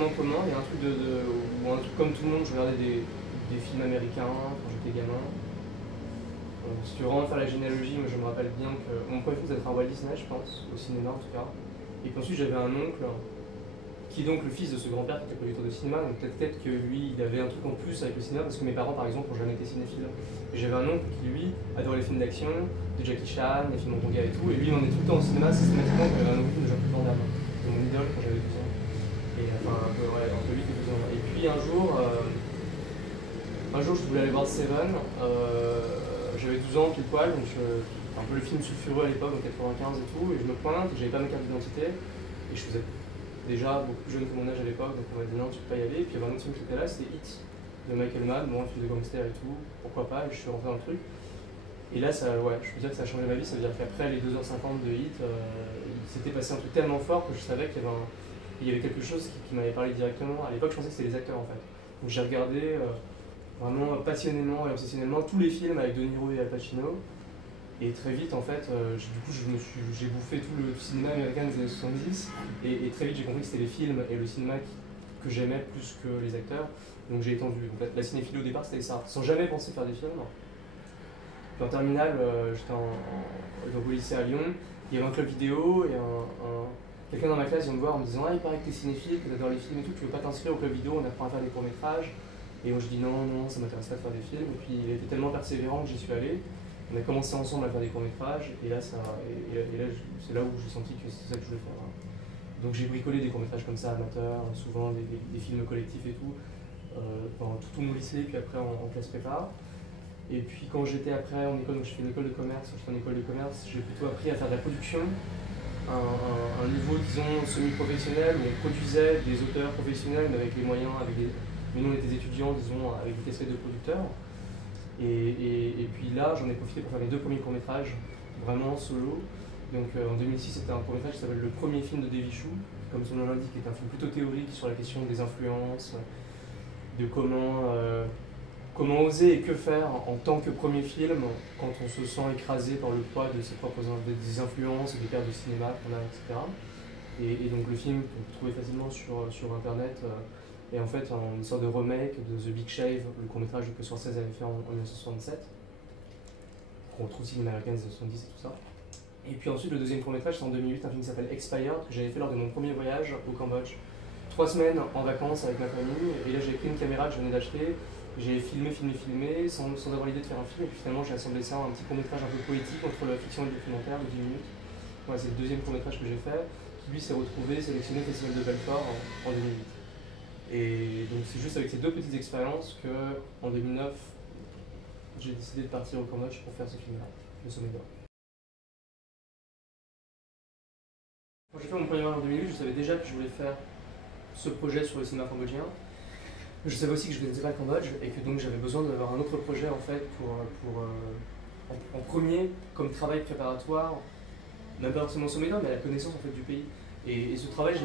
totalement commun. Il y a un truc ou un truc comme tout le monde, je regardais des films américains quand j'étais gamin. Si tu veux vraiment faire la généalogie, moi je me rappelle bien que mon premier film ça devait être un Walt Disney, je pense, au cinéma en tout cas. Et puis ensuite j'avais un oncle qui est donc le fils de ce grand-père qui était producteur de cinéma, donc peut-être que lui il avait un truc en plus avec le cinéma parce que mes parents par exemple ont jamais été cinéphiles. Et j'avais un oncle qui lui adorait les films d'action, de Jackie Chan, les films hongkongais et tout, et lui il en est tout le temps au cinéma systématiquement quand il avait un nouveau film de Jean-Claude Van Damme. C'est mon idole quand j'avais 12 ans. Et enfin un peu, ouais, entre 8 et 12 ans. Et puis un jour je voulais aller voir Seven, j'avais 12 ans pile poil, donc un peu le film sulfureux à l'époque en 95 et tout, et je me pointe, j'avais pas ma carte d'identité, et je faisais déjà beaucoup plus jeune que mon âge à l'époque, donc on m'a dit non, tu peux pas y aller. Et puis il y avait un autre film qui était là, c'était Hit de Michael Mann, bon, un film de gangster et tout, pourquoi pas, et je suis rentré dans le truc. Et là, ça, ouais, je peux dire que ça a changé ma vie, ça veut dire qu'après les 2h50 de Hit, il s'était passé un truc tellement fort que je savais qu'il y avait quelque chose qui m'avait parlé directement. À l'époque, je pensais que c'était les acteurs en fait. Donc j'ai regardé vraiment passionnément et obsessionnellement tous les films avec De Niro et Al Pacino. Et très vite, en fait, du coup, j'ai bouffé tout le cinéma américain des années 70. Et très vite, j'ai compris que c'était les films et le cinéma que j'aimais plus que les acteurs. Donc j'ai étendu. En fait, la cinéphilie au départ, c'était ça. Sans jamais penser faire des films. Puis en terminale, j'étais au lycée à Lyon. Il y avait un club vidéo et quelqu'un dans ma classe vient me voir en me disant « Ah, il paraît que t'es cinéphile, que t'adores les films et tout, tu veux pas t'inscrire au club vidéo, on apprend à faire des courts-métrages. » Et moi je dis non, non, ça m'intéresse pas de faire des films. Et puis il était tellement persévérant que j'y suis allé. On a commencé ensemble à faire des courts-métrages, et là, c'est là où j'ai senti que c'est ça que je voulais faire. Donc j'ai bricolé des courts-métrages comme ça, amateurs, souvent des films collectifs et tout, pendant tout mon lycée, puis après en classe prépa. Et puis quand j'étais après en école, donc j'ai fait une école de commerce, j'étais en école de commerce, j'ai plutôt appris à faire de la production, un niveau, disons, semi-professionnel, où on produisait des auteurs professionnels, mais avec les moyens, mais nous on était étudiants, disons, avec des casquettes de producteurs. Et puis là, j'en ai profité pour faire mes 2 premiers courts-métrages, vraiment solo. Donc en 2006, c'était un court-métrage qui s'appelle Le premier film de Davy Chou, comme son nom l'indique, qui est un film plutôt théorique sur la question des influences, de comment oser et que faire en tant que premier film quand on se sent écrasé par le poids de ses propres des influences, des pertes de cinéma qu'on a, etc. Et donc le film, on peut trouver facilement sur internet. Et en fait, une sorte de remake de The Big Shave, le court-métrage que Scorsese avait fait en 1967, qu'on retrouve aussi dans l'américaine des années 70 et tout ça. Et puis ensuite, le deuxième court-métrage, c'est en 2008, un film qui s'appelle Expired, que j'avais fait lors de mon premier voyage au Cambodge. 3 semaines en vacances avec ma famille, et là j'ai pris une caméra que je venais d'acheter, j'ai filmé, sans avoir l'idée de faire un film, et puis finalement j'ai assemblé ça en un petit court-métrage un peu poétique entre la fiction et le documentaire de 10 minutes. Voilà, c'est le deuxième court-métrage que j'ai fait, qui lui s'est retrouvé sélectionné au Festival de Belfort en 2008. Et donc c'est juste avec ces 2 petites expériences qu'en 2009, j'ai décidé de partir au Cambodge pour faire ce film-là, Le Sommet d'Or. Quand j'ai fait mon premier voyage en 2008, je savais déjà que je voulais faire ce projet sur le cinéma cambodgien. Je savais aussi que je ne connaissais pas le Cambodge et que donc j'avais besoin d'avoir un autre projet en fait en premier comme travail préparatoire, même pas forcément au Sommet d'Or, mais à la connaissance en fait du pays. Et ce travail, ce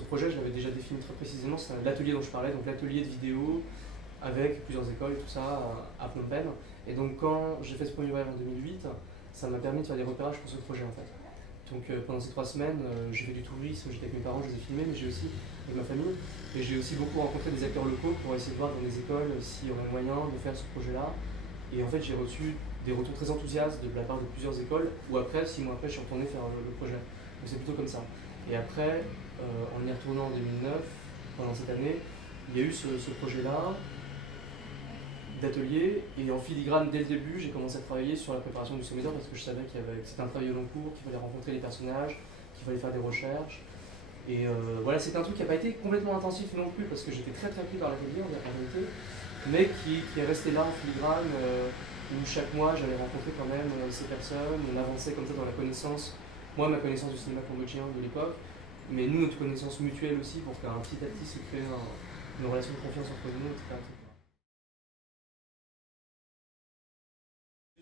projet, je l'avais déjà défini très précisément, c'est l'atelier dont je parlais, donc l'atelier de vidéo avec plusieurs écoles et tout ça à Phnom Penh. Et donc quand j'ai fait ce premier voyage en 2008, ça m'a permis de faire des repérages pour ce projet en fait. Donc pendant ces 3 semaines, j'ai fait du tourisme, j'étais avec mes parents, je les ai filmés, mais j'ai aussi avec ma famille. Et j'ai aussi beaucoup rencontré des acteurs locaux pour essayer de voir dans les écoles s'il y aurait moyen de faire ce projet-là. Et en fait, j'ai reçu des retours très enthousiastes de la part de plusieurs écoles, où après, 6 mois après, je suis retourné faire le projet. Donc c'est plutôt comme ça. Et après, en y retournant en 2009, pendant cette année, il y a eu ce projet-là d'atelier, et en filigrane dès le début, j'ai commencé à travailler sur la préparation du Sommet d'Or parce que je savais que c'était un travail au long cours, qu'il fallait rencontrer les personnages, qu'il fallait faire des recherches. Et voilà, c'était un truc qui n'a pas été complètement intensif non plus parce que j'étais très très pris par l'atelier en réalité, mais qui est resté là en filigrane, où chaque mois j'allais rencontrer quand même ces personnes, on avançait comme ça dans la connaissance, moi ma connaissance du cinéma cambodgien de l'époque, mais nous notre connaissance mutuelle aussi pour qu'un petit à petit se crée une relation de confiance entre nous, etc.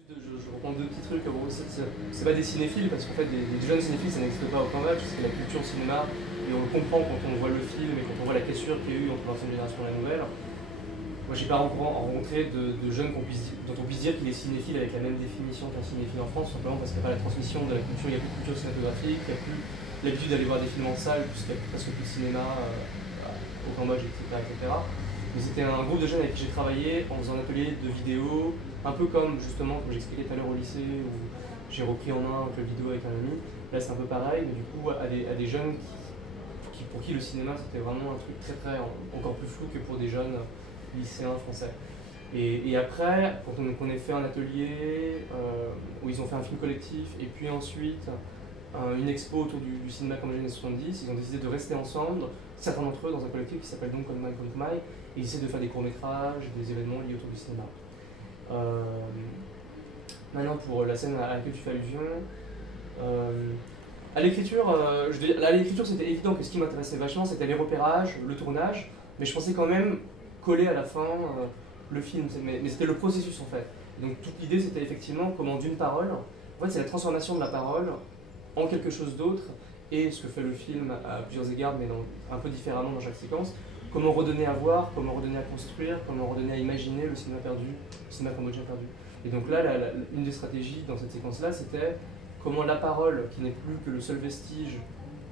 Je reprends 2 petits trucs. Bon, c'est pas des cinéphiles, parce qu'en fait, des jeunes cinéphiles, ça n'existe pas au Cambodge, parce que la culture cinéma, et on le comprend quand on voit le film et quand on voit la cassure qu'il y a eu entre l'ancienne génération et la nouvelle. Moi, j'ai pas rencontré de jeunes dont on puisse dire qu'il est cinéphile avec la même définition qu'un cinéphile en France, simplement parce qu'il n'y a pas la transmission de la culture, il n'y a plus de culture cinématographique, il n'y a plus l'habitude d'aller voir des films en salle, puisqu'il n'y a presque plus de cinéma au Cambodge, etc. Mais c'était un groupe de jeunes avec qui j'ai travaillé en faisant un atelier de vidéo, un peu comme justement, comme j'expliquais tout à l'heure au lycée, où j'ai repris en main un club vidéo avec un ami. Là c'est un peu pareil, mais du coup à des jeunes pour qui le cinéma c'était vraiment un truc très encore plus flou que pour des jeunes lycéens français. Et après, quand on ait fait un atelier où ils ont fait un film collectif et puis ensuite une expo autour du cinéma cambodgien des 70, ils ont décidé de rester ensemble, certains d'entre eux dans un collectif qui s'appelle donc Konmai Konmai, et ils essaient de faire des courts-métrages, des événements liés autour du cinéma. Maintenant pour la scène à laquelle tu fais allusion, à l'écriture c'était évident que ce qui m'intéressait vachement c'était les repérages, le tournage, mais je pensais quand même coller à la fin le film, mais c'était le processus en fait. Donc toute l'idée c'était effectivement comment d'une parole, en fait c'est la transformation de la parole en quelque chose d'autre, et ce que fait le film à plusieurs égards, mais un peu différemment dans chaque séquence, comment redonner à voir, comment redonner à construire, comment redonner à imaginer le cinéma perdu, le cinéma cambodgien perdu. Et donc là, une des stratégies dans cette séquence-là, c'était comment la parole, qui n'est plus que le seul vestige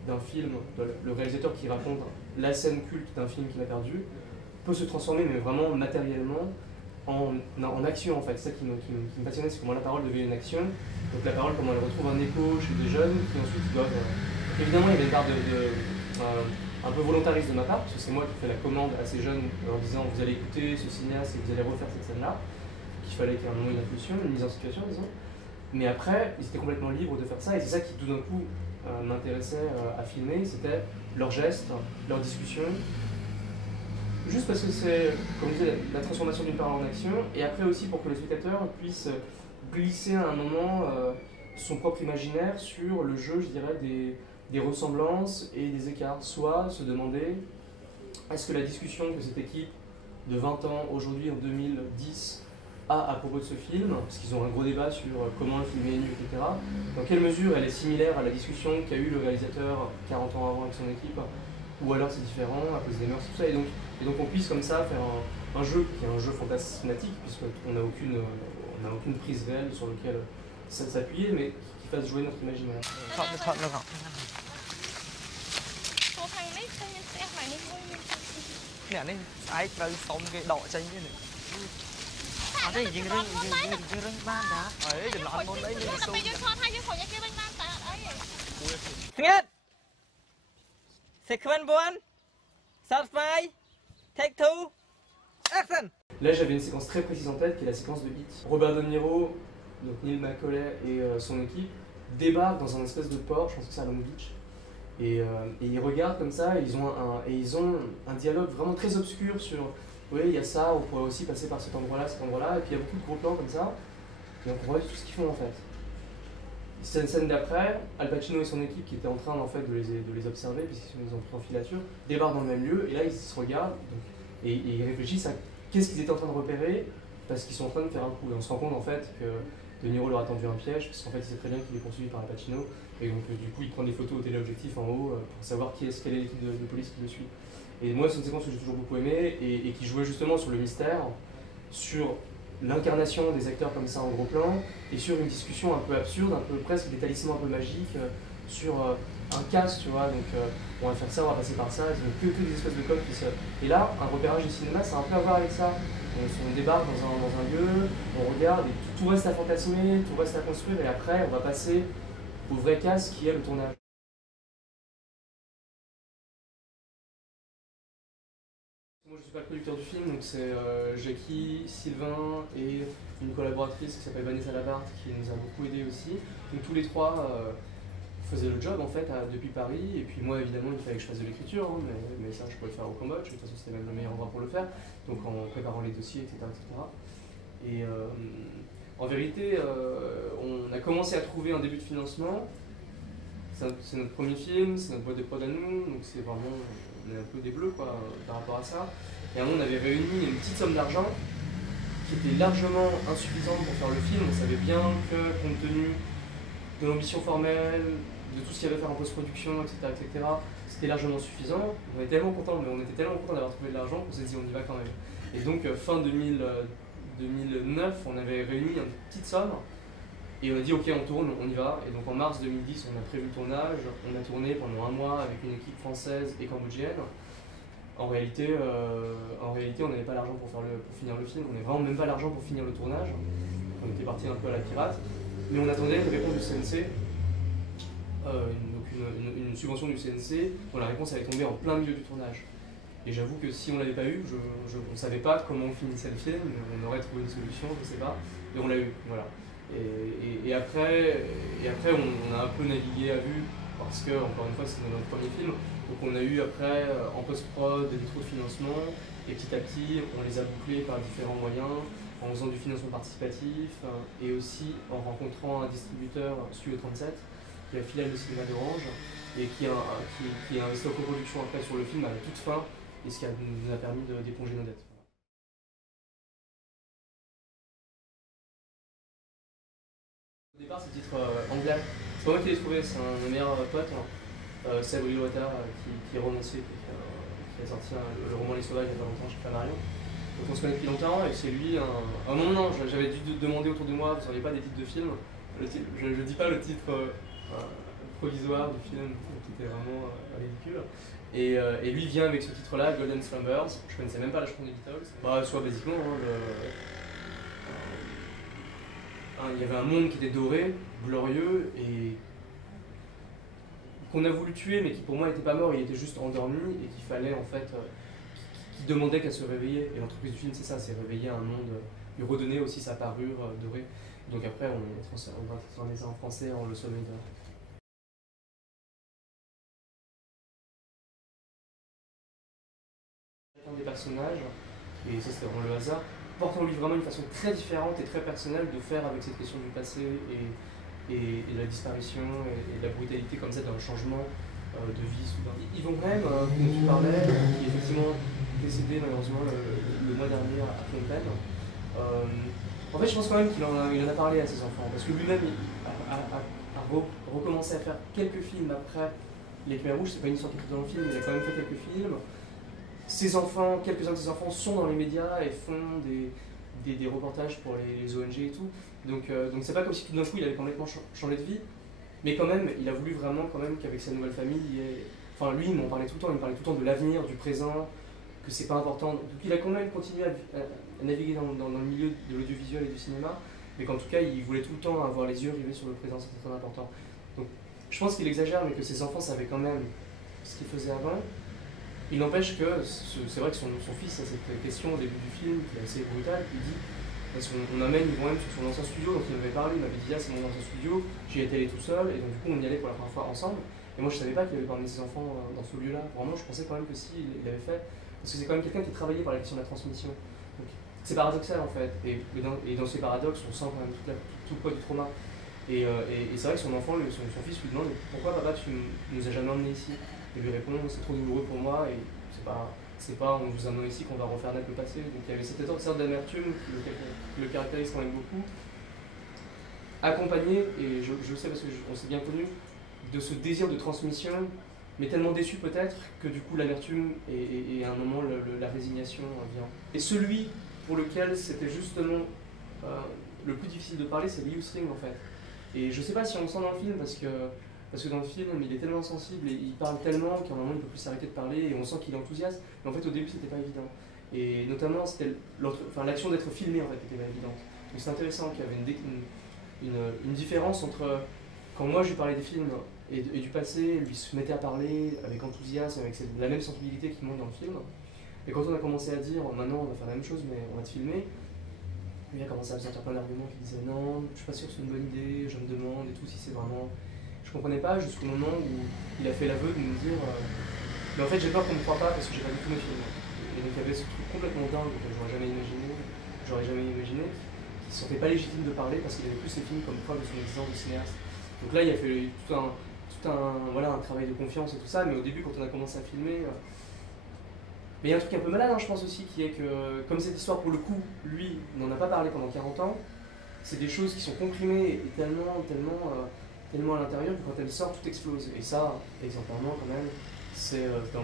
d'un film, le réalisateur qui raconte la scène culte d'un film qu'il a perdu, peut se transformer, mais vraiment matériellement, en action en fait. C'est ça qui me passionnait, c'est comment la parole devient une action. Donc la parole, comment elle retrouve un écho chez des jeunes qui ensuite doivent... évidemment, il y avait une part un peu volontariste de ma part, parce que c'est moi qui fais la commande à ces jeunes en leur disant vous allez écouter ce cinéaste et vous allez refaire cette scène-là, qu'il fallait qu'il y ait un moment, une impulsion, une mise en situation, disons. Mais après, ils étaient complètement libres de faire ça, et c'est ça qui tout d'un coup m'intéressait à filmer, c'était leurs gestes, leurs discussions, juste parce que c'est, comme je disais, la transformation d'une parole en action, et après aussi pour que le spectateur puisse glisser à un moment son propre imaginaire sur le jeu, je dirais, des ressemblances et des écarts. Soit se demander, est-ce que la discussion que cette équipe de 20 ans, aujourd'hui en 2010, a à propos de ce film, parce qu'ils ont un gros débat sur comment le film est nu, etc. Dans quelle mesure elle est similaire à la discussion qu'a eu le réalisateur 40 ans avant avec son équipe, ou alors c'est différent à cause des mœurs, tout ça. Et donc on puisse comme ça faire un jeu qui est un jeu fantasmatique, puisqu'on n'a aucune prise réelle sur lequel s'appuyer, mais qui fasse jouer notre imaginaire. Là j'avais une séquence très précise en tête qui est la séquence de Hit. Robert De Niro, donc Neil McCauley et son équipe débarquent dans un espèce de port, je pense que c'est à Long Beach, et ils regardent comme ça, et ils ont un dialogue vraiment très obscur sur oui, il y a ça, on pourrait aussi passer par cet endroit-là, et puis il y a beaucoup de gros plans comme ça, et on comprend tout ce qu'ils font en fait. C'est une scène d'après, Al Pacino et son équipe qui étaient en train en fait, de les observer, puisqu'ils ont pris en filature, débarquent dans le même lieu, et là ils se regardent, et ils réfléchissent à qu'est-ce qu'ils étaient en train de repérer, parce qu'ils sont en train de faire un coup. Et on se rend compte en fait que De Niro leur a tendu un piège, parce qu'en fait il sait très bien qu'il est poursuivi par Al Pacino, et donc du coup il prend des photos au téléobjectif en haut pour savoir quelle est l'équipe de police qui le suit. Et moi c'est une séquence que j'ai toujours beaucoup aimée, et qui jouait justement sur le mystère, sur l'incarnation des acteurs comme ça en gros plan, et sur une discussion un peu absurde, un peu presque des talismans un peu magiques, sur un casse, tu vois, donc on va faire ça, on va passer par ça, donc que des espèces de codes qui se... Et là, un repérage du cinéma, ça a un peu à voir avec ça. On débarque dans un lieu, on regarde, et tout reste à fantasmer, tout reste à construire, et après, on va passer au vrai casse qui est le tournage. Moi je suis pas le producteur du film, donc c'est Jackie, Sylvain et une collaboratrice qui s'appelle Vanessa Labarthe qui nous a beaucoup aidé aussi. Donc tous les trois faisaient le job en fait depuis Paris, et puis moi évidemment il fallait que je fasse de l'écriture, hein, mais ça je pouvais le faire au Cambodge, de toute façon c'était même le meilleur endroit pour le faire, donc en préparant les dossiers, etc. Et en vérité on a commencé à trouver un début de financement. C'est notre premier film, c'est notre boîte de prod à nous, donc c'est vraiment, on est un peu des bleus quoi, par rapport à ça. Et à un moment, on avait réuni une petite somme d'argent qui était largement insuffisante pour faire le film. On savait bien que, compte tenu de l'ambition formelle, de tout ce qu'il y avait à faire en post-production, etc., c'était largement suffisant. On était tellement contents, mais on était tellement contents d'avoir trouvé de l'argent qu'on s'est dit on y va quand même. Et donc, fin 2009, on avait réuni une petite somme. Et on a dit ok on tourne, on y va, et donc en mars 2010 on a prévu le tournage, on a tourné pendant un mois avec une équipe française et cambodgienne, En réalité, on n'avait pas l'argent pour finir le film, on n'avait vraiment même pas l'argent pour finir le tournage. On était parti un peu à la pirate, mais on attendait une réponse du CNC, donc une subvention du CNC, dont la réponse allait tomber en plein milieu du tournage. Et j'avoue que si on l'avait pas eu, on ne savait pas comment on finissait le film, on aurait trouvé une solution, je sais pas, et on l'a eu, voilà. Et après, on a un peu navigué à vue, parce que, encore une fois, c'était notre premier film, donc on a eu après, en post-prod, des trous de financement, et petit à petit, on les a bouclés par différents moyens, en faisant du financement participatif, et aussi en rencontrant un distributeur, Studio 37, qui est la filiale de cinéma d'Orange, et qui a investi en coproduction après sur le film à la toute fin, et ce qui nous a permis d'éponger nos dettes. Au départ, c'est le titre anglais. C'est pas moi qui l'ai trouvé, c'est un meilleur pote, Seb Water, qui est romancier, qui a sorti le roman Les Sauvages il y a pas longtemps chez Flammarion. Donc on se connaît depuis longtemps, et c'est lui non, j'avais dû demander autour de moi, vous n'auriez pas des titres de films. Je ne dis pas le titre provisoire du film, qui était vraiment ridicule. Et lui vient avec ce titre-là, Golden Slumbers. Je connaissais même pas la chanson des Beatles. Soit basiquement, il y avait un monde qui était doré, glorieux, et qu'on a voulu tuer, mais qui pour moi n'était pas mort, il était juste endormi, et qu'il fallait en fait, qui demandait qu'à se réveiller. Et l'entreprise du film, c'est ça, c'est réveiller un monde, lui redonner aussi sa parure dorée. Donc après, on va transformer ça en français en Le Sommet d'or. Des personnages, et ça c'était vraiment le hasard, porte en lui vraiment une façon très différente et très personnelle de faire avec cette question du passé et de la disparition et de la brutalité comme ça d'un changement de vie soudain. Yvon Rem, dont tu parlais, qui est effectivement décédé malheureusement le mois dernier à Fontaine. En fait, je pense quand même qu'il en a parlé à ses enfants, parce que lui-même a recommencé à faire quelques films après Les Khmers Rouges. C'est pas une histoire qui est dans le film, mais il a quand même fait quelques films. Quelques-uns de ses enfants sont dans les médias et font des reportages pour les ONG et tout. Donc c'est pas comme si tout d'un coup il avait complètement changé de vie, mais quand même, il a voulu vraiment quand même qu'avec sa nouvelle famille, enfin lui il m'en parlait tout le temps, il me parlait tout le temps de l'avenir, du présent, que c'est pas important. Donc il a quand même continué à naviguer dans le milieu de l'audiovisuel et du cinéma, mais qu'en tout cas il voulait tout le temps avoir les yeux rivés sur le présent, c'était très important. Donc je pense qu'il exagère, mais que ses enfants savaient quand même ce qu'il faisait avant. Il n'empêche que c'est vrai que son fils a cette question au début du film qui est assez brutale, il dit, parce qu'on amène Yvon Rem sur son ancien studio, donc il m'avait parlé, il m'avait dit c'est mon ancien studio, j'y étais allé tout seul, et donc du coup on y allait pour la première fois ensemble, et moi je savais pas qu'il avait pas emmené ses enfants dans ce lieu-là, vraiment je pensais quand même que si, il l'avait fait, parce que c'est quand même quelqu'un qui travaillait par la question de la transmission. Donc c'est paradoxal en fait, et dans ces paradoxes on sent quand même tout le poids du trauma. Et c'est vrai que son enfant, son fils lui demande pourquoi papa tu nous as jamais emmenés ici. Et lui répond c'est trop douloureux pour moi et c'est pas on vous amène ici qu'on va refaire naître le passé. Donc il y avait cette sorte d'amertume qui le caractérise quand même beaucoup. Accompagné, et je sais parce qu'on s'est bien connus, de ce désir de transmission, mais tellement déçu peut-être que du coup l'amertume et à un moment la résignation vient. Et celui pour lequel c'était justement le plus difficile de parler, c'est Liu Sling en fait. Et je sais pas si on le sent dans le film parce que dans le film, il est tellement sensible et il parle tellement qu'à un moment il ne peut plus s'arrêter de parler et on sent qu'il est enthousiaste. Mais en fait, au début, c'était pas évident. Et notamment, l'action d'être filmé en fait était pas évidente. Donc c'est intéressant qu'il y avait une différence entre quand moi je lui parlais des films et du passé, lui se mettait à parler avec enthousiasme, avec la même sensibilité qui monte dans le film. Et quand on a commencé à dire maintenant on va faire la même chose mais on va te filmer, lui a commencé à me sortir plein d'arguments qui disaient non, je suis pas sûr que c'est une bonne idée, je me demande et tout si c'est vraiment. Je comprenais pas jusqu'au moment où il a fait l'aveu de me dire mais en fait j'ai peur qu'on me croie pas parce que j'ai pas vu tous mes films. Et donc il y avait ce truc complètement dingue que j'aurais jamais imaginé, qui se sentait pas légitime de parler parce qu'il avait plus ses films comme preuve de son existence de cinéaste. Donc là il a fait tout un travail de confiance et tout ça, mais au début quand on a commencé à filmer, mais il y a un truc un peu malade je pense aussi qui est que comme cette histoire pour le coup, lui n'en a pas parlé pendant 40 ans, c'est des choses qui sont comprimées et tellement à l'intérieur que quand elle sort, tout explose. Et ça, exemplairement quand même, c'est dans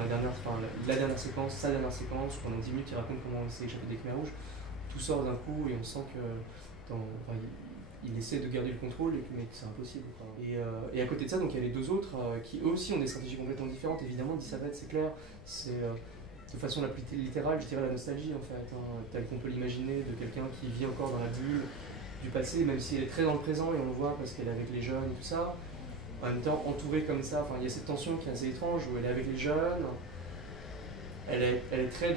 sa dernière séquence, pendant 10 minutes, il raconte comment il s'est échappé des Khmers Rouges. Tout sort d'un coup et on sent que il essaie de garder le contrôle, mais que c'est impossible. Et à côté de ça, donc il y a les deux autres qui eux aussi ont des stratégies complètement différentes. Évidemment, Elisabeth, c'est clair, c'est de façon la plus littérale, je dirais la nostalgie en fait, hein, telle qu'on peut l'imaginer de quelqu'un qui vit encore dans la bulle du passé, même si elle est très dans le présent et on le voit parce qu'elle est avec les jeunes et tout ça. En même temps, entourée comme ça, il y a cette tension qui est assez étrange où elle est avec les jeunes. Elle est très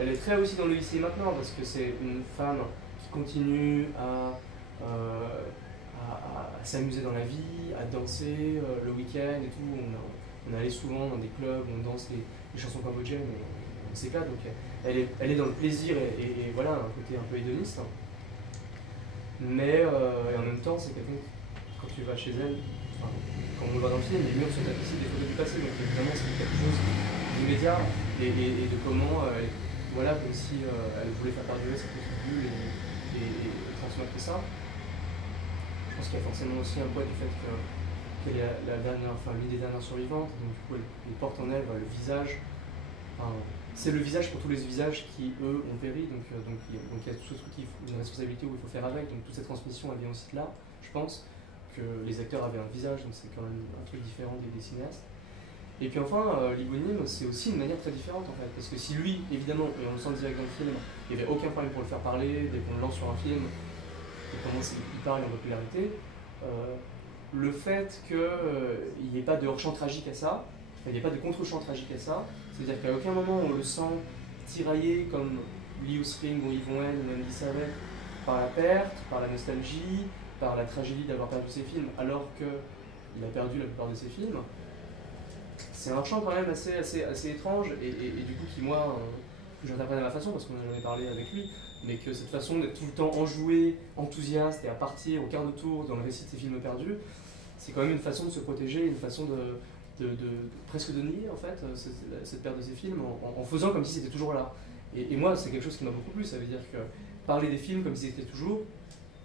elle est très aussi dans le lycée maintenant parce que c'est une femme qui continue à s'amuser dans la vie, à danser le week-end et tout. On allait souvent dans des clubs où on danse les chansons cambodgiennes et on s'éclate. Donc elle est dans le plaisir et voilà, un côté un peu hédoniste. Mais et en même temps, c'est quelqu'un quand tu vas chez elle, enfin, comme on le voit dans le film, les murs sont tapissés des photos du passé. Donc évidemment, c'est quelque chose d'immédiat et de comment, voilà, comme si elle voulait faire perdurer cette petite bulle et transmettre ça. Je pense qu'il y a forcément aussi un poids du fait qu'elle est la dernière, enfin l'une des dernières survivantes, donc du coup elle porte en elle le visage. Enfin, c'est le visage pour tous les visages qui eux ont péri, donc il y a tout ce truc, une responsabilité où il faut faire avec, donc toute cette transmission elle vient aussi de là, je pense, que les acteurs avaient un visage, donc c'est quand même un truc différent des cinéastes. Et puis enfin, l'hyponyme, c'est aussi une manière très différente en fait, parce que si lui, évidemment, et on le sent direct dans le film, il n'y avait aucun problème pour le faire parler, dès qu'on le lance sur un film, et comment il parle en popularité, le fait qu'il n'y ait pas de hors-champ tragique à ça, il n'y ait pas de contre-champ tragique à ça, c'est-à-dire qu'à aucun moment on le sent tiraillé comme Liu Spring ou Yvon Hen ou même Guy Savet par la perte, par la nostalgie, par la tragédie d'avoir perdu ses films, alors qu'il a perdu la plupart de ses films. C'est un champ quand même assez étrange et du coup qui moi, que j'interprète à ma façon parce qu'on en avait parlé avec lui, mais que cette façon d'être tout le temps enjoué, enthousiaste et à partir au quart de tour dans le récit de ses films perdus, c'est quand même une façon de se protéger, une façon de presque de nier en fait cette perte de ses films en faisant comme si c'était toujours là. Et moi c'est quelque chose qui m'a beaucoup plu, ça veut dire que parler des films comme s'ils étaient toujours,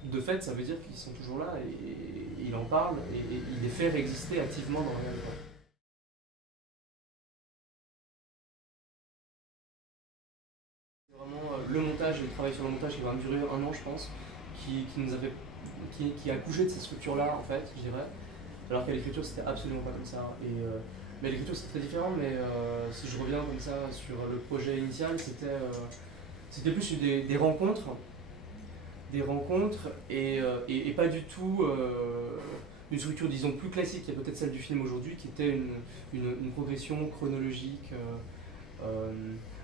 de fait ça veut dire qu'ils sont toujours là et il en parle et il les fait réexister activement dans la réalité. Vraiment le montage et le travail sur le montage qui va durer un an je pense, qui a accouché de cette structure là en fait je dirais, alors qu'à l'écriture c'était absolument pas comme ça. Mais l'écriture c'était très différent, mais si je reviens comme ça sur le projet initial, c'était plus des rencontres et pas du tout une structure disons plus classique, qui est peut-être celle du film aujourd'hui, qui était une progression chronologique.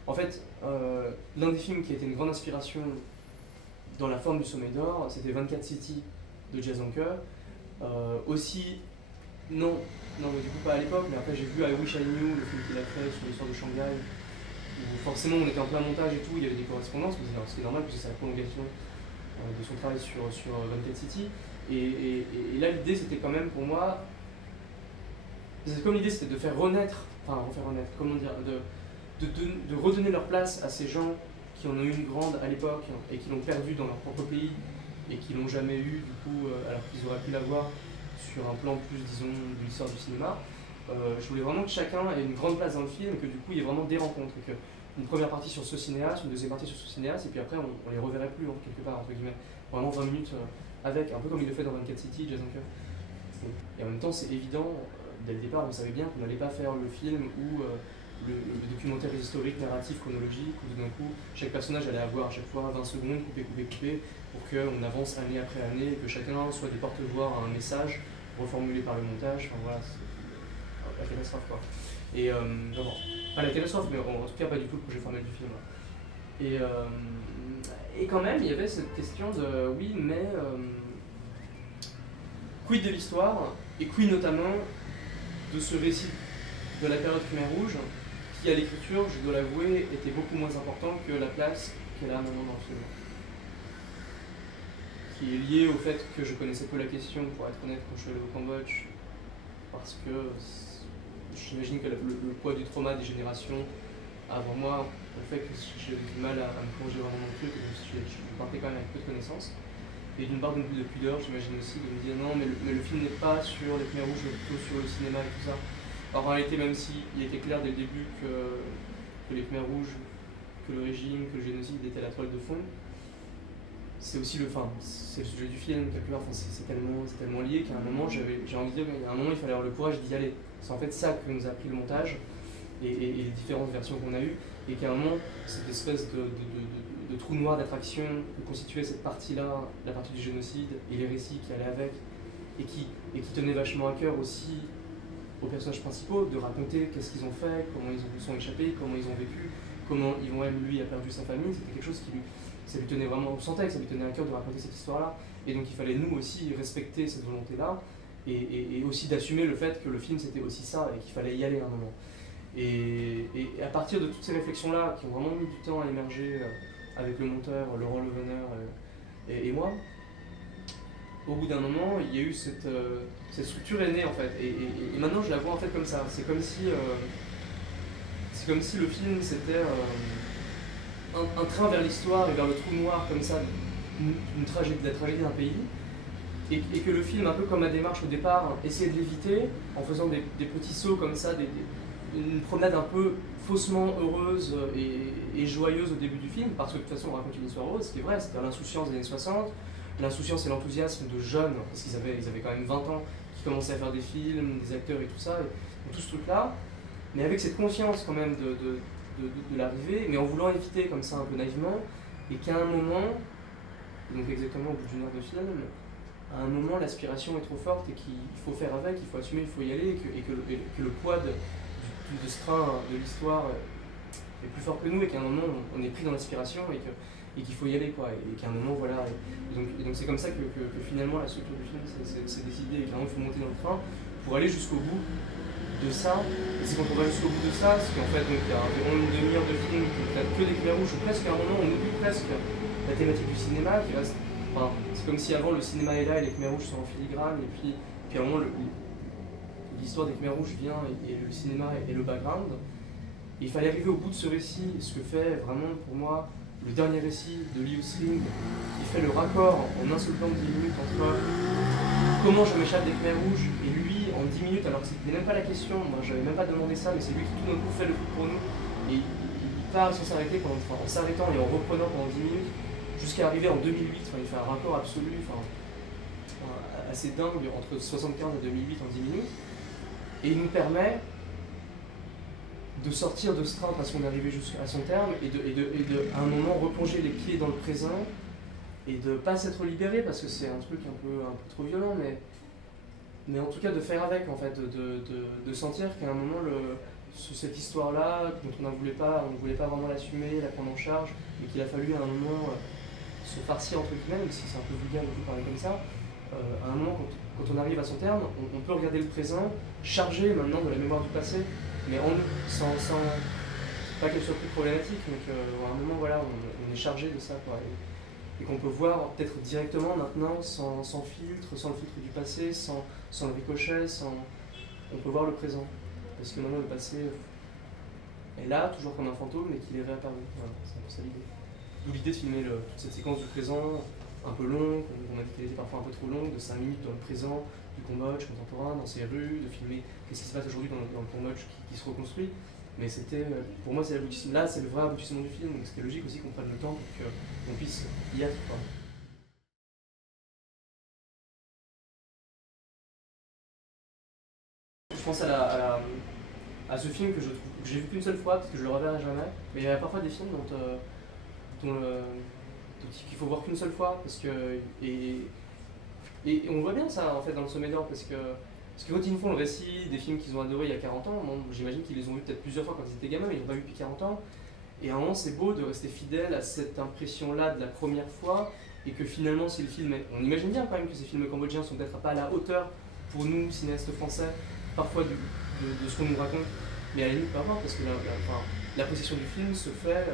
En fait, l'un des films qui a été une grande inspiration dans la forme du Sommet d'Or, c'était 24 City de Jazz Anker. Aussi, non, mais du coup pas à l'époque, mais après j'ai vu I Wish I Knew, le film qu'il a fait sur l'histoire de Shanghai, où forcément on était en plein montage et tout, il y avait des correspondances, mais c'est normal parce que c'est la prolongation de son travail sur 24 City. Et là l'idée c'était quand même pour moi, comme l'idée c'était de faire renaître, comment dire, de redonner leur place à ces gens qui en ont eu une grande à l'époque et qui l'ont perdue dans leur propre pays et qui l'ont jamais eu du coup alors qu'ils auraient pu l'avoir sur un plan plus disons de l'histoire du cinéma. Je voulais vraiment que chacun ait une grande place dans le film et que du coup il y ait vraiment des rencontres et que une première partie sur ce cinéaste, une deuxième partie sur ce cinéaste et puis après on les reverrait plus quelque part entre guillemets, vraiment 20 minutes avec, un peu comme il le fait dans 24 City, Jazz Anker. Et en même temps c'est évident, dès le départ on savait bien qu'on n'allait pas faire le film où le documentaire historique, narratif, chronologique, où d'un coup, chaque personnage allait avoir à chaque fois 20 secondes, coupé, pour qu'on avance année après année, et que chacun soit des porte-voix à un message reformulé par le montage. Enfin voilà, c'est la catastrophe quoi. Et non, pas la catastrophe, mais en tout cas pas du tout le projet formel du film. Et quand même, il y avait cette question de oui, mais quid de l'histoire, et quid notamment de ce récit de la période Khmer Rouge, qui à l'écriture, je dois l'avouer, était beaucoup moins important que la place qu'elle a maintenant dans le film. Qui est lié au fait que je connaissais peu la question, pour être honnête, quand je suis allé au Cambodge, parce que j'imagine que le poids du trauma des générations avant moi, le fait que j'ai du mal à me plonger vraiment dans le truc, je partais quand même avec peu de connaissances. Et d'une part de pudeur, j'imagine aussi, de me dire non, mais le film n'est pas sur les Khmer Rouges, mais plutôt sur le cinéma et tout ça. Alors en réalité, même s'il était clair dès le début que les Khmer Rouges, que le régime, que le génocide était la toile de fond, c'est aussi c'est le sujet du film, quelque part, c'est tellement lié qu'à un moment, j'ai envie de dire, mais à un moment, il fallait avoir le courage d'y aller. C'est en fait ça que nous a appris le montage, et les différentes versions qu'on a eues, et qu'à un moment, cette espèce de trou noir d'attraction que constituait cette partie-là, la partie du génocide, et les récits qui allaient avec, et qui tenaient vachement à cœur aussi aux personnages principaux, de raconter qu'est-ce qu'ils ont fait, comment ils sont échappés, comment ils ont vécu, comment Yvon-M, lui, a perdu sa famille. C'était quelque chose ça lui tenait vraiment, on sentait que ça lui tenait à cœur de raconter cette histoire-là. Et donc il fallait nous aussi respecter cette volonté-là, et aussi d'assumer le fait que le film c'était aussi ça, et qu'il fallait y aller à un moment. Et à partir de toutes ces réflexions-là, qui ont vraiment mis du temps à émerger avec le monteur, Laurent Leveneur et moi, au bout d'un moment, il y a eu cette structure est née en fait. Et maintenant je la vois en fait comme ça. C'est comme si le film c'était un train vers l'histoire et vers le trou noir comme ça, la tragédie d'un pays. Et que le film, un peu comme ma démarche au départ, essayait de l'éviter en faisant des petits sauts comme ça, une promenade un peu faussement heureuse et joyeuse au début du film, parce que de toute façon on raconte une histoire heureuse, ce qui est vrai, c'était l'insouciance des années 60, l'insouciance et l'enthousiasme de jeunes, parce qu'ils avaient quand même 20 ans, qui commençaient à faire des films, des acteurs et tout ça, et tout ce truc-là, mais avec cette conscience quand même de l'arrivée, mais en voulant éviter comme ça un peu naïvement, et qu'à un moment, donc exactement au bout d'une heure de film, à un moment l'aspiration est trop forte et qu'il faut faire avec, il faut assumer, il faut y aller, et que le poids de ce train de l'histoire est plus fort que nous, et qu'à un moment on est pris dans l'aspiration et qu'il faut y aller, quoi, et qu'à un moment voilà, et donc c'est comme ça que finalement la structure du film s'est décidée, et qu'à un moment il faut monter dans le train pour aller jusqu'au bout de ça. Et c'est quand on va jusqu'au bout de ça, parce qu'en fait donc, il y a environ une demi-heure de film qui ne traite que des Khmers rouges, presque à un moment on oublie presque la thématique du cinéma qui reste. Enfin, c'est comme si avant le cinéma est là et les Khmers rouges sont en filigrane, et puis à un moment l'histoire des Khmers rouges vient et le cinéma est le background. Et il fallait arriver au bout de ce récit, ce que fait vraiment pour moi le dernier récit de Liu Sling, qui fait le raccord en un seul plan de 10 minutes entre comment je m'échappe des Khmers rouges et lui en 10 minutes, alors que c'était même pas la question, moi j'avais même pas demandé ça, mais c'est lui qui tout d'un coup fait le coup pour nous, et il parle sans s'arrêter, en s'arrêtant et en reprenant pendant 10 minutes, jusqu'à arriver en 2008, il fait un raccord absolu, assez dingue, entre 75 et 2008 en 10 minutes, et il nous permet de sortir de ce train parce qu'on est arrivé jusqu'à son terme, et à un moment replonger les pieds dans le présent, et de ne pas s'être libéré, parce que c'est un truc un peu trop violent, mais en tout cas de faire avec, en fait, de sentir qu'à un moment, cette histoire-là, dont on ne voulait pas vraiment l'assumer, la prendre en charge, et qu'il a fallu à un moment se farcir entre guillemets, même si c'est un peu vulgaire de parler comme ça, à un moment, quand on arrive à son terme, on peut regarder le présent, chargé maintenant de la mémoire du passé, mais sans pas qu'elle soit plus problématique, mais qu'à un moment, voilà, on est chargé de ça, quoi, et qu'on peut voir peut-être directement maintenant, sans filtre, sans le filtre du passé, sans le ricochet, on peut voir le présent, parce que maintenant le passé est là, toujours comme un fantôme, mais qu'il est réapparu. Voilà, c'est un peu ça l'idée. D'où l'idée de filmer toute cette séquence du présent, un peu longue, on a dit qu'elle était parfois un peu trop longue, de 5 minutes dans le présent, du Cambodge contemporain, dans ses rues, de filmer qu'est-ce qui se passe aujourd'hui dans le Cambodge qui se reconstruit. Mais c'était, pour moi, c'est l'aboutissement. Là, c'est le vrai aboutissement du film, donc c'était logique aussi qu'on prenne le temps pour qu'on puisse y être, quoi. Je pense à ce film que j'ai vu qu'une seule fois, parce que je le reverrai jamais, mais il y a parfois des films qu'il faut voir qu'une seule fois, parce que et on voit bien ça en fait dans le Sommet d'Or, parce que quand ils nous font le récit des films qu'ils ont adorés il y a 40 ans, bon, j'imagine qu'ils les ont vus peut-être plusieurs fois quand ils étaient gamins, mais ils n'ont pas vu depuis 40 ans, et à un moment c'est beau de rester fidèle à cette impression-là de la première fois, et que finalement si le film on imagine bien quand même que ces films cambodgiens sont peut-être pas à la hauteur pour nous, cinéastes français, parfois de ce qu'on nous raconte, mais à la limite, peu importe, parce que l'appréciation du film se fait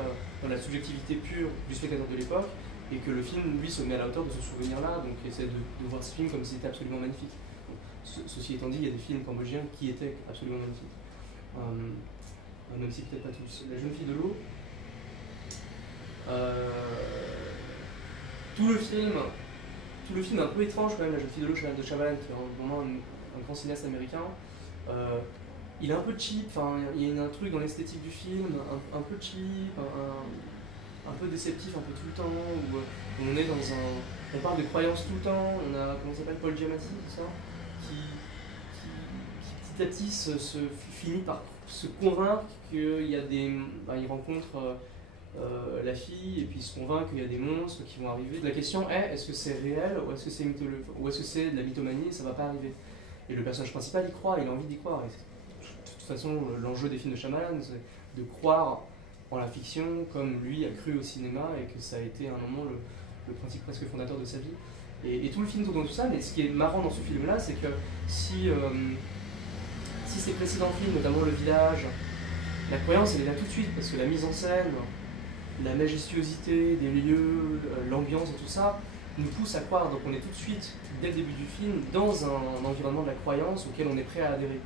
dans la subjectivité pure du spectateur de l'époque, et que le film, lui, se met à la hauteur de ce souvenir-là, donc essaie de voir ce film comme s'il était absolument magnifique. Ceci étant dit, il y a des films cambodgiens qui étaient absolument magnifiques. Même si peut-être pas tous. La jeune fille de l'eau, tout le film un peu étrange quand même, La jeune fille de l'eau de Shyamalan, qui est vraiment un grand cinéaste américain. Il est un peu cheap, il y a un truc dans l'esthétique du film, un peu cheap, un peu déceptif un peu tout le temps, où on est on parle de croyances tout le temps, on a, comment ça s'appelle, Paul Giamatti, tout ça, qui petit à petit finit par se convaincre qu'il y a des... il rencontre la fille et puis il se convainc qu'il y a des monstres qui vont arriver. La question est, est-ce que c'est réel ou est-ce que c'est ou est-ce que c'est de la mythomanie et ça va pas arriver? Et le personnage principal y croit, il a envie d'y croire. Et de toute façon, l'enjeu des films de Shyamalan, c'est de croire en la fiction comme lui a cru au cinéma et que ça a été à un moment le principe presque fondateur de sa vie. Et tout le film tourne dans tout ça, mais ce qui est marrant dans ce film-là, c'est que si ces précédents films, notamment Le Village, la croyance elle est là tout de suite, parce que la mise en scène, la majestuosité des lieux, l'ambiance et tout ça, nous pousse à croire. Donc on est tout de suite, dès le début du film, dans un environnement de la croyance auquel on est prêt à adhérer.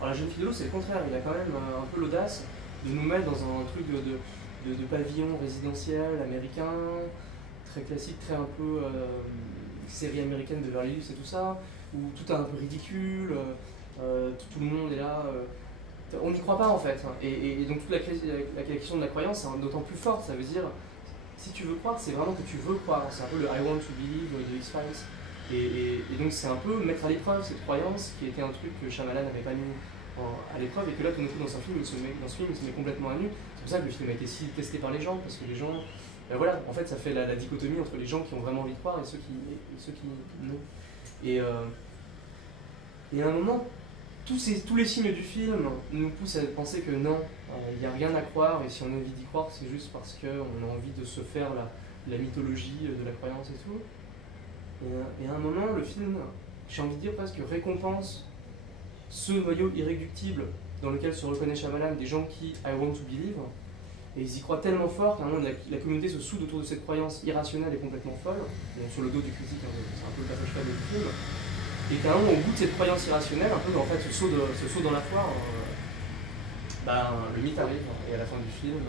Alors La Jeune Fille de l'eau, c'est le contraire, il a quand même un peu l'audace de nous mettre dans un truc de pavillon résidentiel américain, très classique, très un peu série américaine de Beverly Hills et tout ça, où tout est un peu ridicule, tout le monde est là. On n'y croit pas en fait. Et donc toute la question de la croyance est d'autant plus forte. Ça veut dire, si tu veux croire, c'est vraiment que tu veux croire. C'est un peu le I want to believe de X-Files. Et donc c'est un peu mettre à l'épreuve cette croyance qui était un truc que Shyamalan n'avait pas mis à l'épreuve et que là tout d'un coup dans ce film il se met complètement à nu. C'est pour ça que le film a été si testé par les gens, parce que les gens, voilà, en fait ça fait la dichotomie entre les gens qui ont vraiment envie de croire et ceux qui non. Et à un moment, tous les signes du film nous poussent à penser que non, il n'y a rien à croire, et si on a envie d'y croire, c'est juste parce qu'on a envie de se faire la mythologie de la croyance et tout. Et à un moment, le film, j'ai envie de dire presque, récompense ce noyau irréductible dans lequel se reconnaît Shyamalan, des gens qui I want to believe, et ils y croient tellement fort qu'à un moment, la communauté se soude autour de cette croyance irrationnelle et complètement folle, bon, sur le dos du critique, hein, c'est un peu le passage faible du film. Et qu'à un moment, au bout de cette croyance irrationnelle, un peu en fait, ce saut dans la foire, le mythe arrive. Et à la fin du film,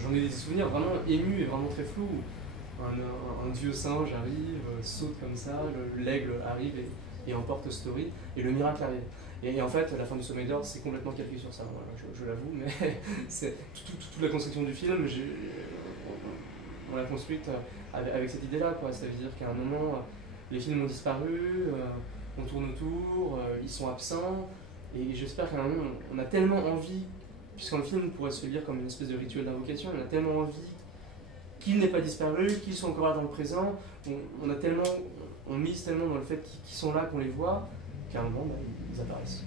j'en ai des souvenirs vraiment émus et vraiment très flous. Un dieu singe arrive, saute comme ça, l'aigle arrive et emporte Story, et le miracle arrive. Et en fait, la fin du Sommeil d'Or, c'est complètement calqué sur ça, voilà, je l'avoue, mais c'est toute la construction du film, on l'a construite avec cette idée-là, quoi. Ça veut dire qu'à un moment, les films ont disparu, on tourne autour, ils sont absents, et j'espère qu'à un moment, on a tellement envie, puisqu'un film pourrait se lire comme une espèce de rituel d'invocation, on a tellement envie qu'il n'ait pas disparu, qu'ils soient encore là dans le présent, on mise tellement dans le fait qu'ils sont là, qu'on les voit, qu'à un moment, ils apparaissent.